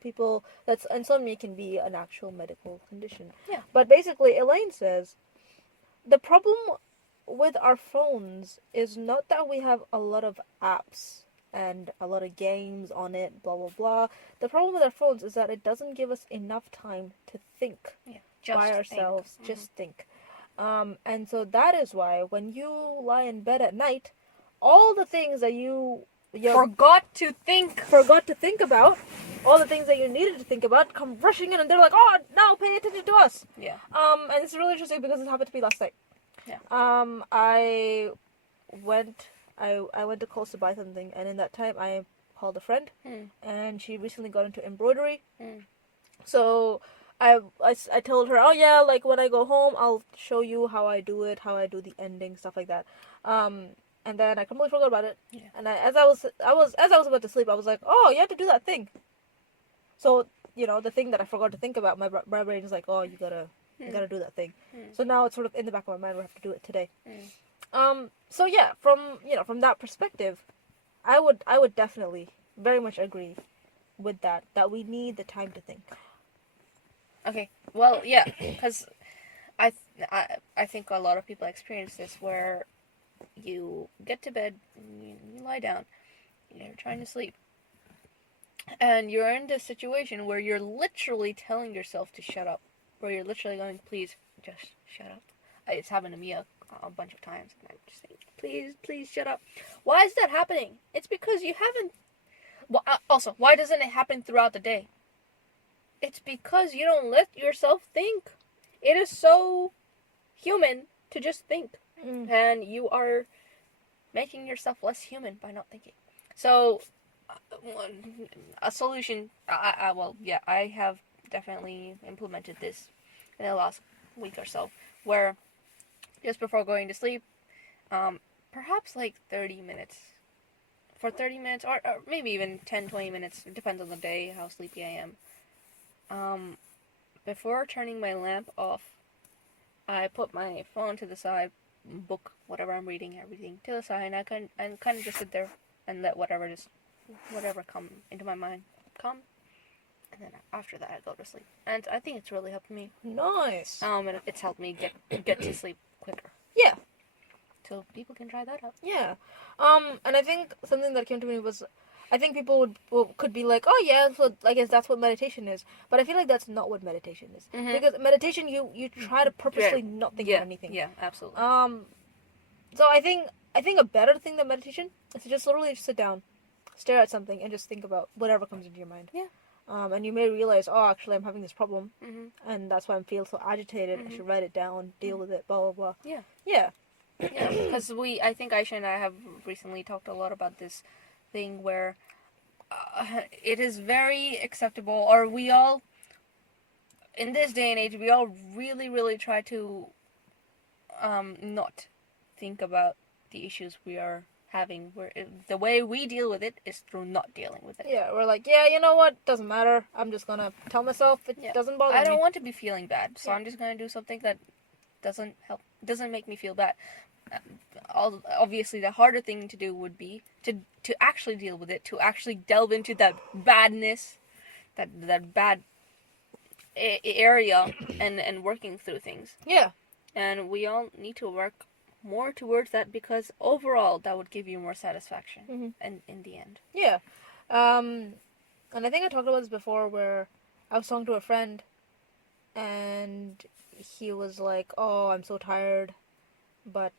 insomnia can be an actual medical condition. Yeah. But basically, Elaine says the problem with our phones is not that we have a lot of apps and a lot of games on it, blah blah blah. The problem with our phones is that it doesn't give us enough time to think. Yeah. By ourselves, just think. And so that is why when you lie in bed at night, all the things that you forgot to think about, all the things that you needed to think about come rushing in, and they're like, oh, now pay attention to us. Yeah. And it's really interesting because it happened to me last night. Yeah. I went to Coles to buy something, and in that time I called a friend, and she recently got into embroidery. So I told her, oh yeah, like when I go home, I'll show you how I do it, how I do the ending, stuff like that. And then I completely forgot about it. Yeah. And as I was about to sleep, I was like, oh, you have to do that thing. So the thing that I forgot to think about, my brain is like, oh, you gotta do that thing. So now it's sort of in the back of my mind. We have to do it today. So yeah, from that perspective, I would definitely very much agree with that we need the time to think. Okay, well, yeah, because I think a lot of people experience this where you get to bed, you lie down, you're trying to sleep, and you're in this situation where you're literally telling yourself to shut up, where you're literally going, please, just shut up. It's happened to me a bunch of times, and I'm just saying, please shut up. Why is that happening? It's because you haven't... Well, also, why doesn't it happen throughout the day? It's because you don't let yourself think. It is so human to just think. And you are making yourself less human by not thinking. So, a solution... I have definitely implemented this in the last week or so, where just before going to sleep, perhaps like 30 minutes. For 30 minutes, or maybe even 10, 20 minutes, it depends on the day, how sleepy I am. Before turning my lamp off, I put my phone to the side, book, whatever I'm reading, everything to the side, and I kind of just sit there and let whatever come into my mind come, and then after that I go to sleep. And I think it's really helped me. Nice. And it's helped me get to sleep quicker. Yeah. So people can try that out. Yeah. And I think something that came to me was, I think people could be like, oh yeah, so I guess that's what meditation is. But I feel like that's not what meditation is. Mm-hmm. Because meditation, you try to purposely not think about anything. Yeah, absolutely. So I think a better thing than meditation is to just literally sit down, stare at something, and just think about whatever comes into your mind. Yeah. And you may realize, oh, actually, I'm having this problem, Mm-hmm. and that's why I'm feeling so agitated. Mm-hmm. I should write it down, deal with it, blah blah blah. Yeah. Yeah. Yeah, because I think Aisha and I have recently talked a lot about this thing where it is very acceptable, or we all, in this day and age, we all really, really try to not think about the issues we are having. The way we deal with it is through not dealing with it. Yeah, we're like, yeah, you know what? Doesn't matter. I'm just gonna tell myself it doesn't bother me. I don't want to be feeling bad, so I'm just gonna do something that doesn't make me feel bad. Obviously, the harder thing to do would be to actually deal with it, to actually delve into that badness, that bad area, and working through things. Yeah. And we all need to work more towards that, because overall that would give you more satisfaction. Mm-hmm. And in the end. Yeah. And I think I talked about this before, where I was talking to a friend, and he was like, "Oh, I'm so tired, but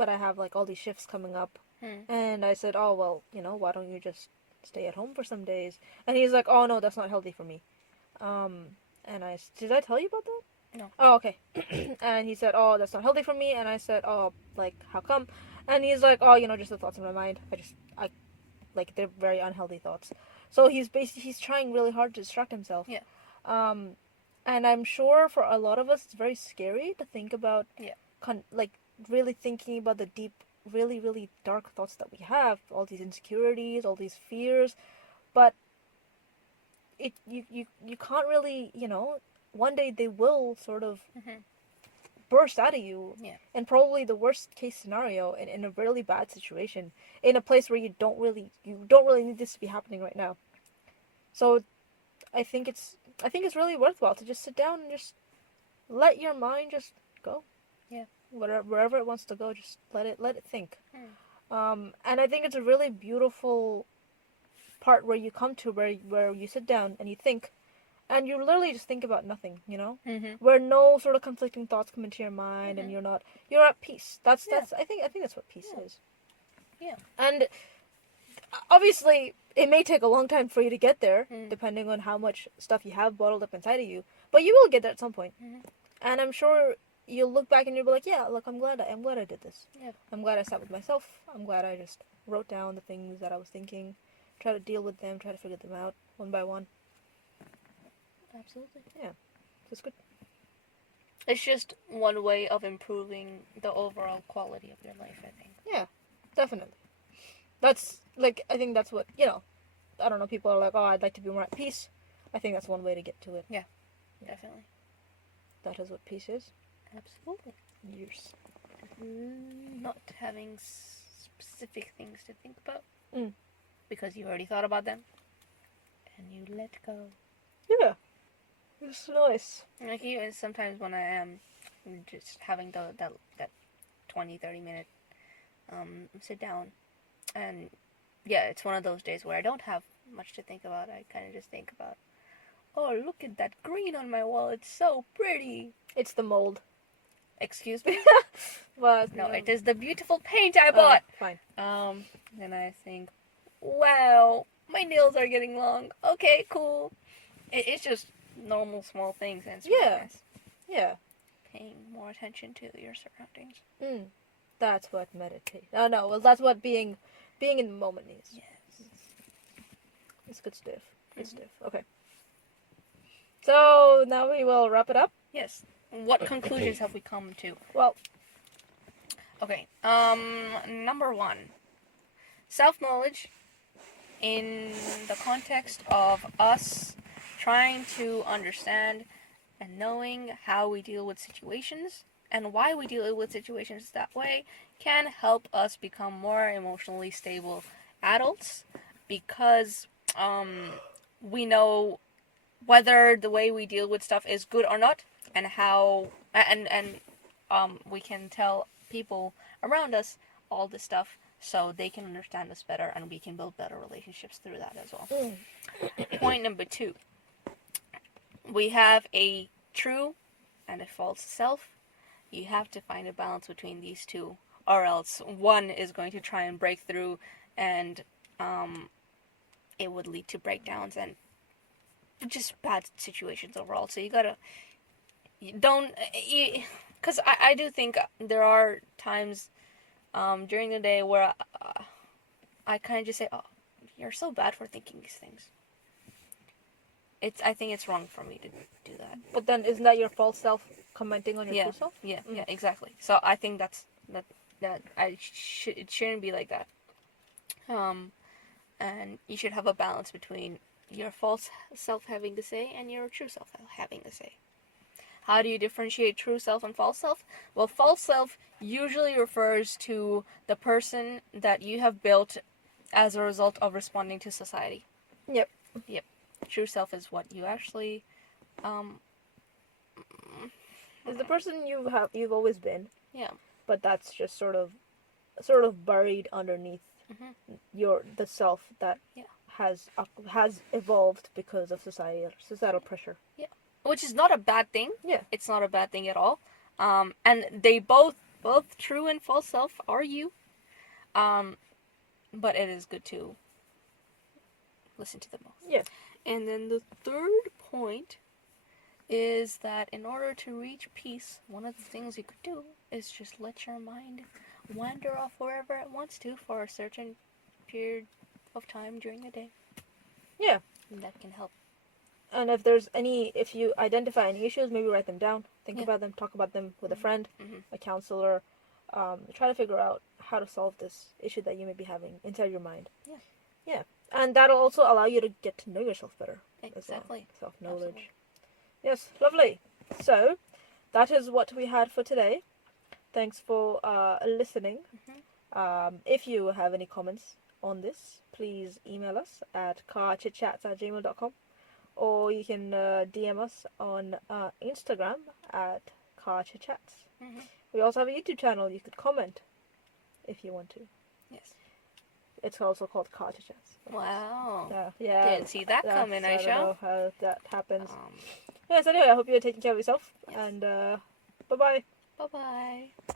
I have like all these shifts coming up." And I said, "Oh, well, why don't you just stay at home for some days?" And he's like, "Oh no, that's not healthy for me." And did I tell you about that? No. Oh, okay. And he said, "Oh, that's not healthy for me." And I said, "Oh, like, how come?" And he's like, "Oh, just the thoughts in my mind. I like, they're very unhealthy thoughts." So he's trying really hard to distract himself. Yeah. And I'm sure for a lot of us, it's very scary to think about. Yeah. Really thinking about the deep, really, really dark thoughts that we have, all these insecurities, all these fears, but you can't really, one day they will sort of burst out of you. Yeah. And probably the worst case scenario, in a really bad situation, in a place where you don't really need this to be happening right now. So I think it's really worthwhile to just sit down and just let your mind just go. Yeah. Wherever it wants to go, just let it think. And I think it's a really beautiful part where you come to where you sit down and you think, and you literally just think about nothing, where no sort of conflicting thoughts come into your mind, and you're at peace. That's I think that's what peace is. Yeah. And obviously it may take a long time for you to get there, depending on how much stuff you have bottled up inside of you, but you will get there at some point. And I'm sure you'll look back and you'll be like, yeah, look, I'm glad I did this. Yeah. I'm glad I sat with myself. I'm glad I just wrote down the things that I was thinking, try to deal with them, try to figure them out one by one. Absolutely. Yeah. So it's good. It's just one way of improving the overall quality of your life, I think. Yeah, definitely. That's, like, I think that's what, I don't know, people are like, oh, I'd like to be more at peace. I think that's one way to get to it. Yeah. Definitely. That is what peace is. Absolutely. Years. Not having specific things to think about. Mm. Because you already thought about them. And you let go. Yeah. It's nice. Like, even sometimes when I am just having that 20-30 minute sit down, and yeah, it's one of those days where I don't have much to think about. I kind of just think about, oh, look at that green on my wall, it's so pretty. It's the mold. Excuse me? Well, no, it is the beautiful paint I bought. Fine. And I think, wow, my nails are getting long. Okay, cool. It's just normal small things, and it's really nice. Yeah. Paying more attention to your surroundings. That's what meditate. Oh no, well, that's what being in the moment is. Yes. It's good stuff. Good stuff. Okay. So now we will wrap it up. Yes. What conclusions have we come to? Well, okay. Number 1. Self-knowledge in the context of us trying to understand and knowing how we deal with situations and why we deal with situations that way can help us become more emotionally stable adults, because we know whether the way we deal with stuff is good or not, and how and we can tell people around us all this stuff so they can understand us better, and we can build better relationships through that as well. Point number 2. We have a true and a false self. You have to find a balance between these two, or else one is going to try and break through, and it would lead to breakdowns and just bad situations overall. So you gotta, you don't, because I do think there are times during the day where I kind of just say, oh, you're so bad for thinking these things. I think it's wrong for me to do that. But then, isn't that your false self commenting on your true self? Yeah, exactly. So I think that it shouldn't be like that. And you should have a balance between your false self having to say and your true self having to say. How do you differentiate true self and false self? Well, false self usually refers to the person that you have built as a result of responding to society. Yep. True self is what you actually It's the person you've always been. Yeah. But that's just sort of buried underneath the self that has evolved because of societal pressure. Yeah. Which is not a bad thing. Yeah. It's not a bad thing at all. And they both true and false self are you. But it is good to listen to them both. Yeah. And then the third point is that in order to reach peace, one of the things you could do is just let your mind wander off wherever it wants to for a certain period of time during the day. Yeah. And that can help. And if you identify any issues, maybe write them down, think about them, talk about them with a friend, a counselor, try to figure out how to solve this issue that you may be having inside your mind. Yeah. And that'll also allow you to get to know yourself better. Exactly. Well. Self-knowledge. Absolutely. Yes, lovely. So, that is what we had for today. Thanks for listening. If you have any comments on this, please email us at carchitchats@gmail.com, or you can DM us on Instagram at carchitchats. We also have a YouTube channel. You could comment if you want to. Yes. It's also called Carchitchats. Wow. Yeah. Didn't see that coming, Aisha. I don't know how that happens. Yes, anyway, I hope you're taking care of yourself. Yes. And bye-bye. Bye-bye.